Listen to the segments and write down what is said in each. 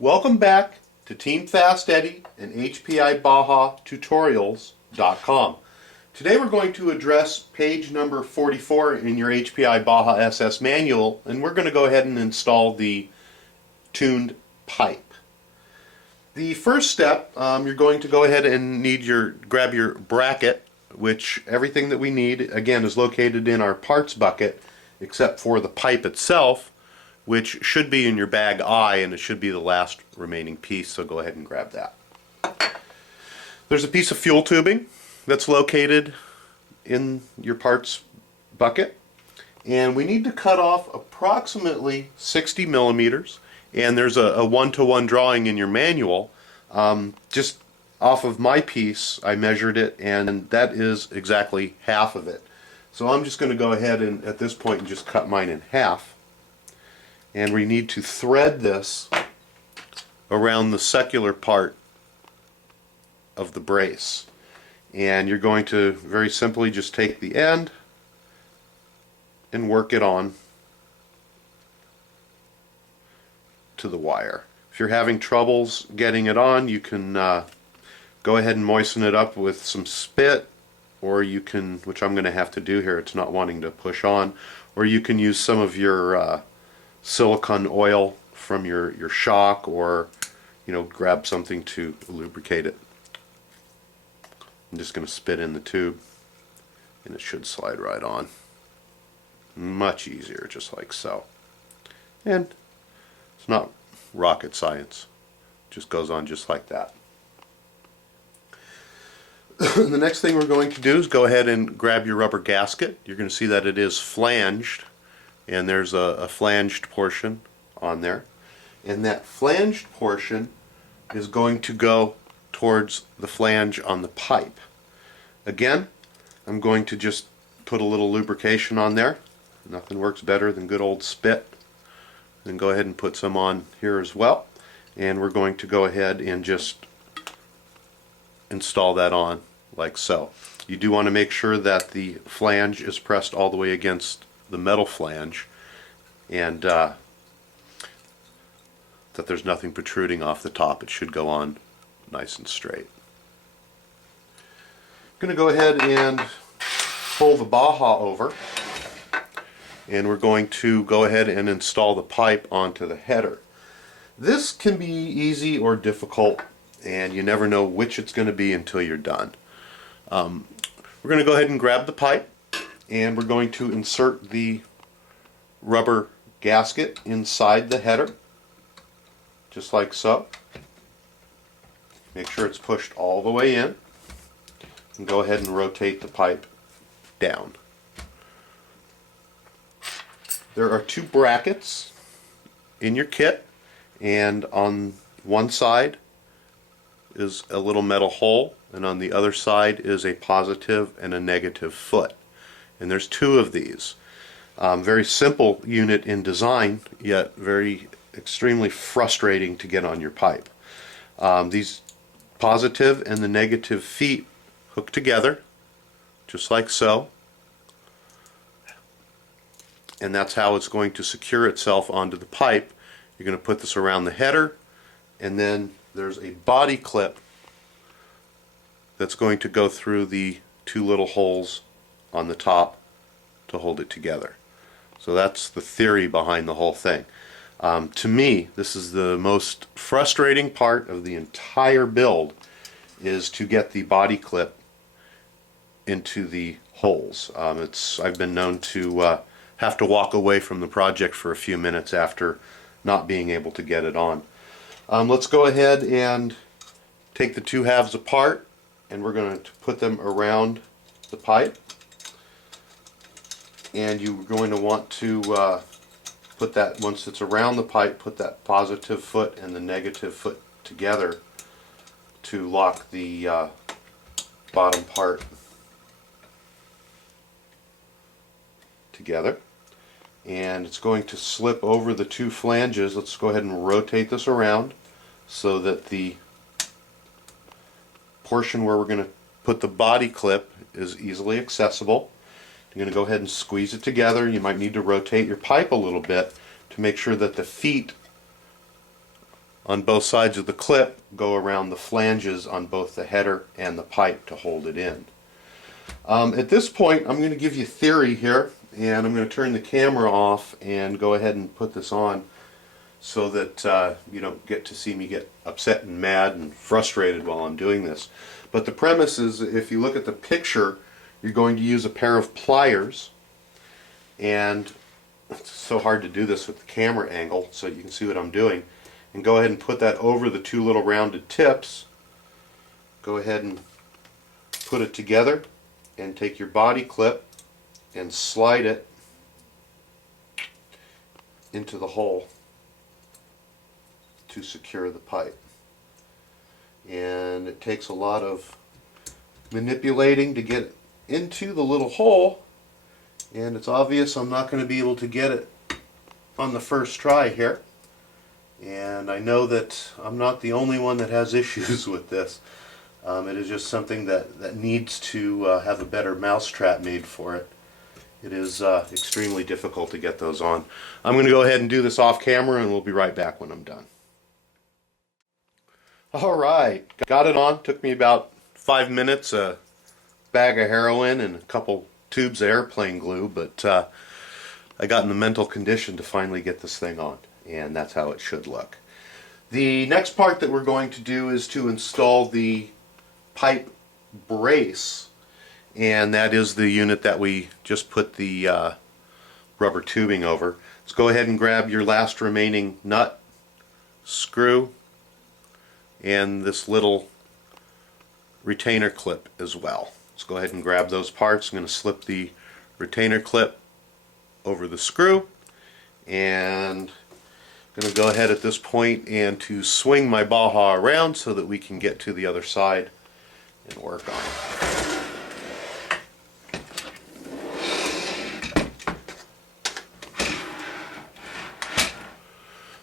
Welcome back to Team Fast Eddy and HPI Baja Tutorials.com. Today we're going to address page number 44 in your HPI Baja SS manual, and we're going to go ahead and install the tuned pipe. The first step, you're going to go ahead and grab your bracket, which everything that we need again is located in our parts bucket except for the pipe itself, which should be in your bag I, and it should be the last remaining piece, so go ahead and grab that. There's a piece of fuel tubing that's located in your parts bucket, and we need to cut off approximately 60 millimeters, and there's a one-to-one drawing in your manual. Just off of my piece, I measured it, and that is exactly half of it. So I'm just going to go ahead and at this point and just cut mine in half. And we need to thread this around the secular part of the brace. And you're going to very simply just take the end and work it on to the wire. If you're having troubles getting it on, you can go ahead and moisten it up with some spit, or you can, which I'm going to have to do here, it's not wanting to push on, or you can use some of your silicone oil from your shock, or grab something to lubricate it. I'm just going to spit in the tube and it should slide right on. Much easier, just like so. And it's not rocket science, it just goes on just like that. The next thing we're going to do is go ahead and grab your rubber gasket. You're going to see that it is flanged, and there's a flanged portion on there, and that flanged portion is going to go towards the flange on the pipe. Again, I'm going to just put a little lubrication on there. Nothing works better than good old spit. Then go ahead and put some on here as well, and we're going to go ahead and just install that on like so. You do want to make sure that the flange is pressed all the way against the metal flange, and that there's nothing protruding off the top. It should go on nice and straight. I'm going to go ahead and pull the Baja over, and we're going to go ahead and install the pipe onto the header. This can be easy or difficult, and you never know which it's going to be until you're done. We're going to go ahead and grab the pipe, and we're going to insert the rubber gasket inside the header, just like so. Make sure it's pushed all the way in, and go ahead and rotate the pipe down. There are two brackets in your kit, and on one side is a little metal hole, and on the other side is a positive and a negative foot. And there's two of these. Very simple unit in design, yet very extremely frustrating to get on your pipe. These positive and the negative feet hook together, just like so. And that's how it's going to secure itself onto the pipe. You're going to put this around the header, and then there's a body clip that's going to go through the two little holes on the top to hold it together. So that's the theory behind the whole thing. To me, this is the most frustrating part of the entire build, is to get the body clip into the holes. I've been known to have to walk away from the project for a few minutes after not being able to get it on. Let's go ahead and take the two halves apart, and we're going to put them around the pipe. And you're going to want to put that, once it's around the pipe, put that positive foot and the negative foot together to lock the bottom part together. And it's going to slip over the two flanges. Let's go ahead and rotate this around so that the portion where we're going to put the body clip is easily accessible. You're going to go ahead and squeeze it together. You might need to rotate your pipe a little bit to make sure that the feet on both sides of the clip go around the flanges on both the header and the pipe to hold it in. At this point, I'm going to give you theory here, and I'm going to turn the camera off and go ahead and put this on so that you don't get to see me get upset and mad and frustrated while I'm doing this. But the premise is, if you look at the picture, you're going to use a pair of pliers, and it's so hard to do this with the camera angle so you can see what I'm doing, and go ahead and put that over the two little rounded tips. Go ahead and put it together and take your body clip and slide it into the hole to secure the pipe. And it takes a lot of manipulating to get into the little hole, and it's obvious I'm not going to be able to get it on the first try here. And I know that I'm not the only one that has issues with this. It is just something that needs to have a better mousetrap made for it. It is extremely difficult to get those on. I'm going to go ahead and do this off camera, and we'll be right back when I'm done. Alright, got it on. Took me about 5 minutes, a bag of heroin and a couple tubes of airplane glue, but I got in the mental condition to finally get this thing on, and that's how it should look. The next part that we're going to do is to install the pipe brace, and that is the unit that we just put the rubber tubing over. Let's go ahead and grab your last remaining nut, screw, and this little retainer clip as well. Let's go ahead and grab those parts. I'm going to slip the retainer clip over the screw, and I'm going to go ahead at this point and to swing my Baja around so that we can get to the other side and work on it.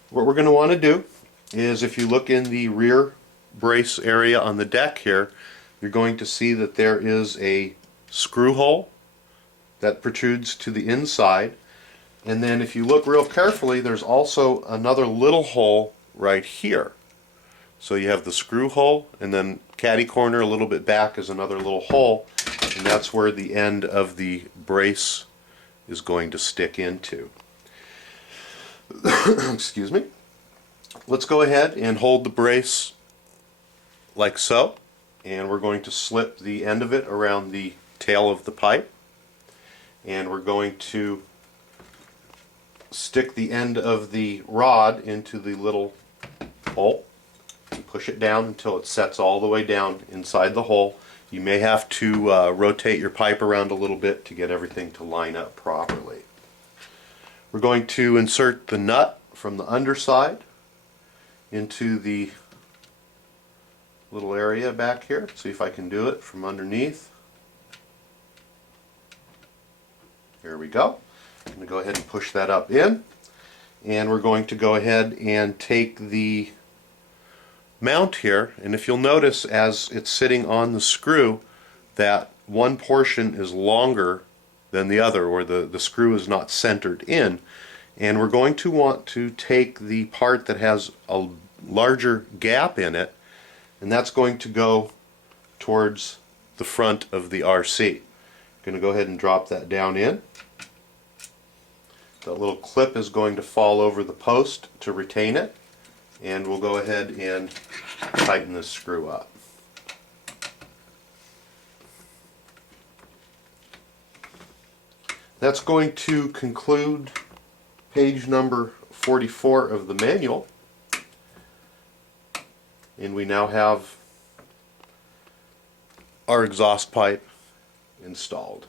What we're going to want to do is, if you look in the rear brace area on the deck here, you're going to see that there is a screw hole that protrudes to the inside, and then if you look real carefully, there's also another little hole right here. So you have the screw hole, and then caddy corner a little bit back is another little hole, and that's where the end of the brace is going to stick into. Excuse me. Let's go ahead and hold the brace like so, and we're going to slip the end of it around the tail of the pipe, and we're going to stick the end of the rod into the little hole and push it down until it sets all the way down inside the hole. You may have to rotate your pipe around a little bit to get everything to line up properly. We're going to insert the nut from the underside into the little area back here. See if I can do it from underneath. Here we go. I'm going to go ahead and push that up in, and we're going to go ahead and take the mount here, and if you'll notice as it's sitting on the screw that one portion is longer than the other, or the screw is not centered in, and we're going to want to take the part that has a larger gap in it, and that's going to go towards the front of the RC. I'm going to go ahead and drop that down in. That little clip is going to fall over the post to retain it, and we'll go ahead and tighten this screw up. That's going to conclude page number 44 of the manual, and we now have our exhaust pipe installed.